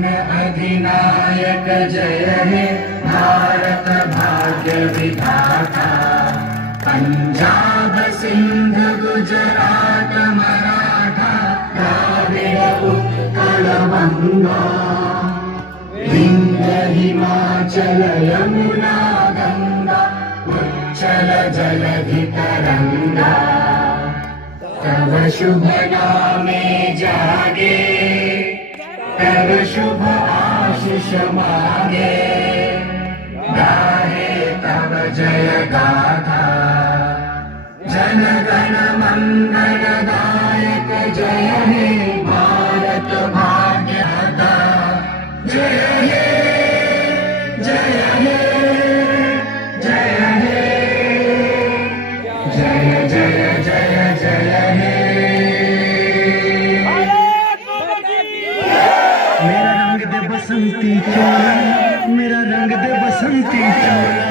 जन अधिनायक जय हे भारत भाग्य विधाता। पंजाब सिंध गुजरात मराठा द्राविड़ उत्कल बंगा, विंध्य हिमाचल यमुना गंगा उच्चल जलधि तरंगा। तव शुभ नामे जागे, तव शुभ आशीष मांगे, गाहे तव जय गाथा। जन गण मंगल दायक जय हे भारत भाग्यदाता। जय हे जय हे जय हे जय जय जय जय हे। मेरा रंग दे बसंती चोला, मेरा रंग दे बसंती चोला।